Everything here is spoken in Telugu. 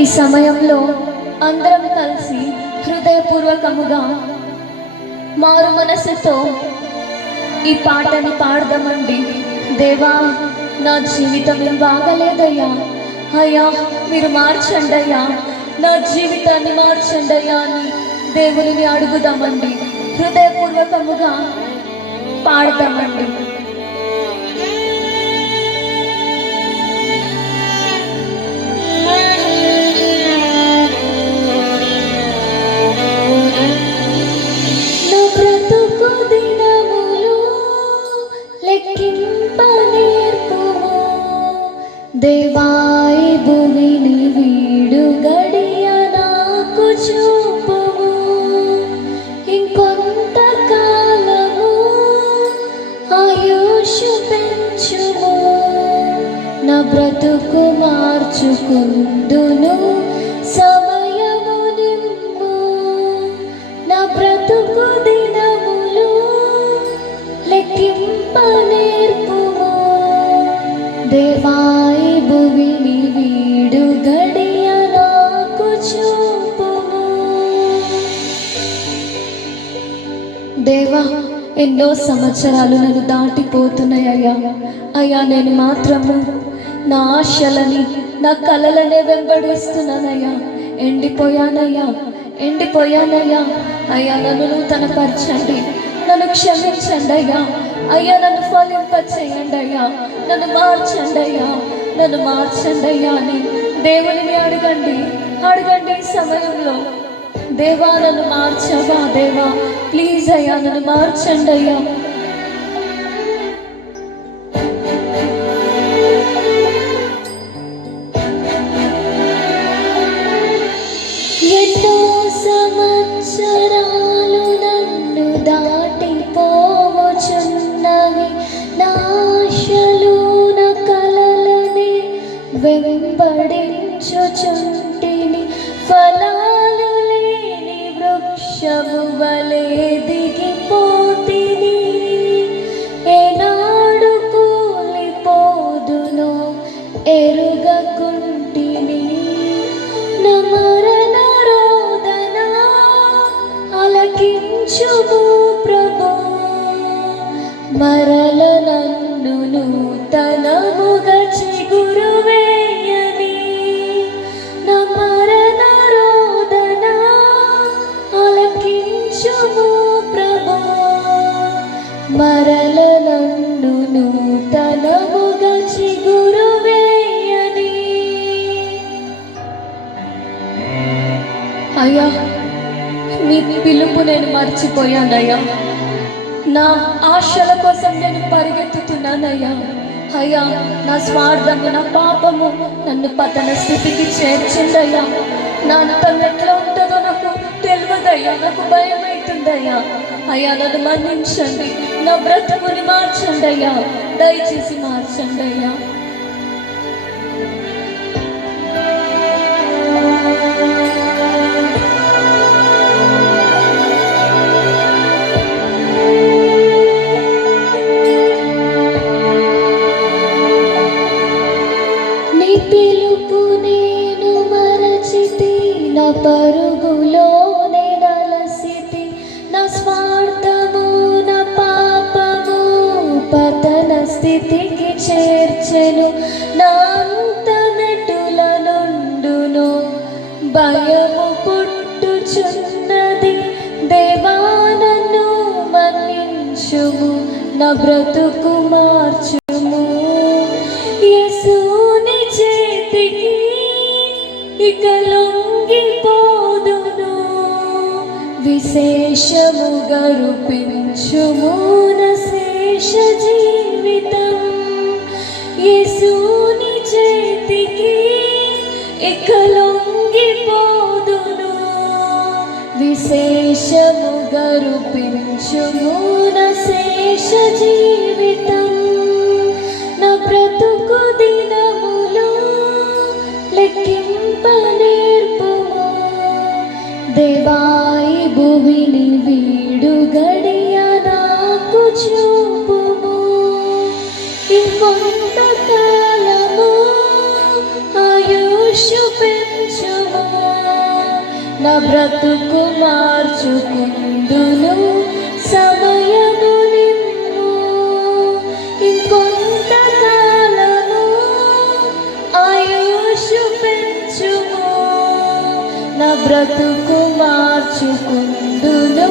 ఈ సమయంలో అందరం కలిసి హృదయపూర్వకముగా మారు మనసుతో ఈ పాటని పాడదామండి. దేవా, నా జీవితం ఏం బాగలేదయ్యా, అయ్యా మీరు మార్చండి అయ్యా, నా జీవితాన్ని మార్చండి అయ్యా అని దేవుని అడుగుదామండి. హృదయపూర్వకముగా పాడదామండి. దేవాయి భూమిని వీడు గడియ నాకు చూపుము, ఇంకొంత కాలము ఆయుష్ పెంచుము, నా బ్రతుకు మార్చుకుందును సమయము నిమ్ము, నా బ్రతుకు దినములు లెక్కింప నేర్పుము, దేవాయి భూమిని వీడు గడియ నాకు చూపుము. దేవా, ఎన్నో సంవత్సరాలు నన్ను దాటిపోతున్నాయ్యా. అయ్యా, నేను మాత్రము నా ఆశలని నా కలలనే వెంబడిస్తున్నానయ్యా. ఎండిపోయానయ్యా. అయ్యా, నన్ను నూతనపరచండి, నన్ను క్షమించండి అయ్యా. అయ్యా, నన్ను ఫలింపచేయండి అయ్యా, నన్ను మార్చండి అయ్యా అని దేవుని అడగండి. ఈ సమయంలో దేవా, నన్ను మార్చవా దేవా, ప్లీజ్ అయ్యా నన్ను మార్చండి అయ్యా. ఎన్నో సంవత్సరాలు నన్ను దాటిపోవచున్నవి, నా ఆశలు నా కలలని వెంబడించుచుంటిని, ఫలాలు లేని వృక్షము వలె దిగిపోతిని, ఏనాడు కూలిపోదునో ఎరుగకుంటిని, నా మరణ రోదన ఆలకించుము ప్రభు, మరల నన్ను నూతనముగా చిగురువేయని, నా మరణ రోదన ఆలకించుము ప్రభు, మరల నన్ను నూతనముగా చిగురువేయని. అయ్యా, నీ పిలుపు నేను మర్చిపోయానయ్యా. నా ఆశల కోసం నేను పరిగెత్తుతున్నానయ్యా. అయ్యా, నా స్వార్థము నా పాపము నన్ను పతన స్థితికి చేర్చిందయ్యా. నా అంతం ఎట్లా ఉంటుందో నాకు తెలియదయ్యా, నాకు భయం అవుతుందయ్యా. అయ్యా, నన్ను మన్నించండి, నా బ్రతుకుని మార్చండి అయ్యా, దయచేసి మార్చండి అయ్యా. పిలుపు నేను మరచితి, నా పరుగులోనే నలసితి, నా స్వార్థము నా పాపము పతన స్థితికి చేర్చెను, నా అంతమెటుల నుండును భయము పుట్టుచున్నది, దేవా నన్ను మన్నించుము, నా బ్రతుకు మార్చుము, యేసుని చేతికి ఇక లొంగిపోదును, విశేషముగా రూపించుము నా శేష జీవితం, యేసుని చేతికి ఇక లొంగిపోదును, విశేషముగా రూపించుము నా శేష జీవితం, నా బ్రతుకు దినములు లెక్కింప నేర్పుము, దేవాయి భూమిని వీడు గడియ నాకు చూపుము, ఇంకొంత కాలము ఆయుష్ ఆయుషు పెంచుము, నా బ్రతుకు మార్చుకుందును సమయము నిమ్ము. ఇంకొంత కాలము ఆయుషు పెంచుము, నా బ్రతుకు మార్చుకుందును